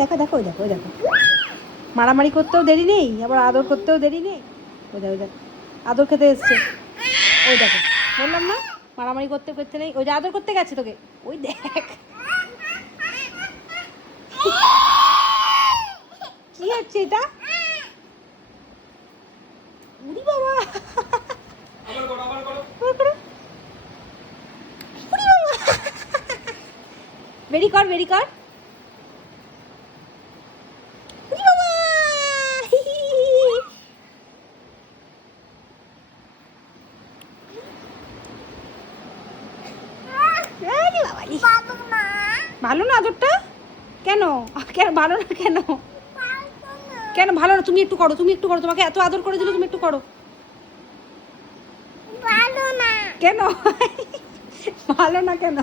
দেখো দেখো ওই দেখো ওই দেখো, মারামারি করতেও দেরি নেই, আবার আদর করতেও দেরি নেই। ওই দেখো ওই দেখো আদর খেতে এসছে। ওই দেখো, বললাম না মারামারি করতে করতে নেই, ওই যে আদর করতে গেছে তোকে। ওই দেখ কি হচ্ছে এটা। উড়ি বাবা, বেরি কর বেরি কর। ভালো না আদরটা? কেন কেন ভালো না? কেন কেন ভালো না? তুমি একটু করো, তুমি একটু করো, তোমাকে এত আদর করে দিল, তুমি একটু করো। ভালো না কেন? ভালো না কেন?